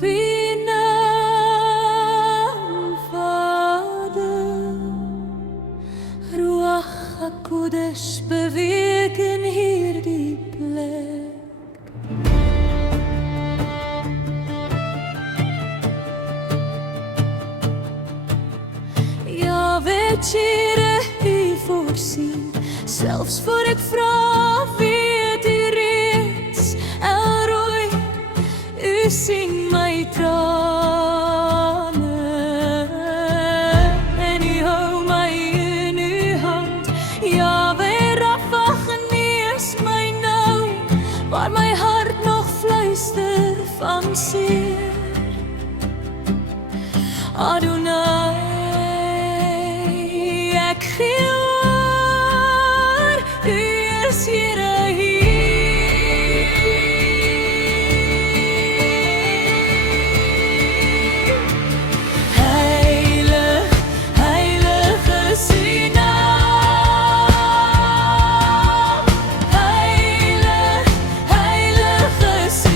roep U naam, Vader. Ruach HaKodesh beweeg in hierdie plek. Yahweh Jireh, U voorsien, selfs voor ek vra, weet U reeds. El Roi, U sien my trane, en U hou my in U hand. Yahweh Rapha, genees my nou, waar my hart nog fluister van seer. Adonai, ek gee oor, U is Here hier. Heilig, heilig is U naam. Heilig, heilig is U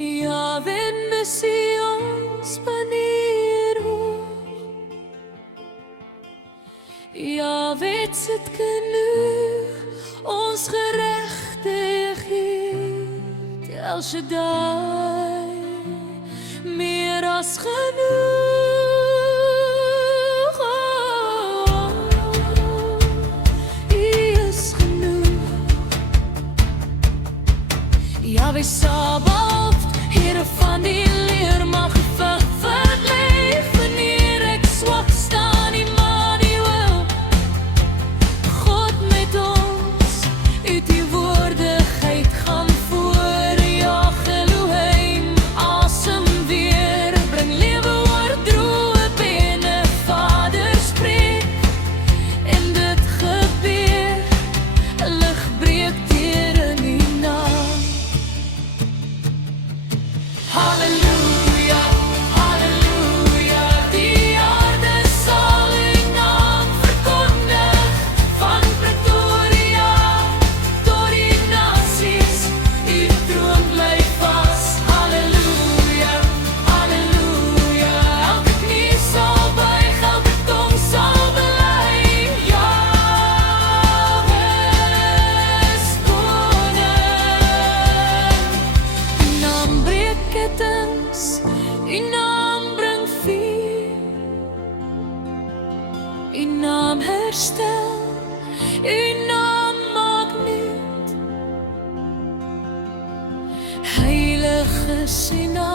Yahweh missie ons banier hoog. Yahweh sit genoeg, ons geregtigheid. El Shaddai, meer as genoeg. Oh, U is genoeg. Yahweh Sabaoth, Here van die leer, mag geveg verleef. Wanneer ek swak staan, Immanuel, God met ons. U teenwoordigheid gaan voor, ja Elohim, asem weer, bring lewe oor droë bene. Vader spreek, en dit gebeur, lig breek deur in U naam. Halleluja, halleluja, die aarde sal U naam verkondig, van Pretoria tot die nasies, U troon bly vas. Halleluja, halleluja, elke knie sal buig, elke tong sal bely, Yahweh is koning. U naam breek kettings, U naam bring vuur, U naam herstel, U naam maak nuut. Heilig is U naam.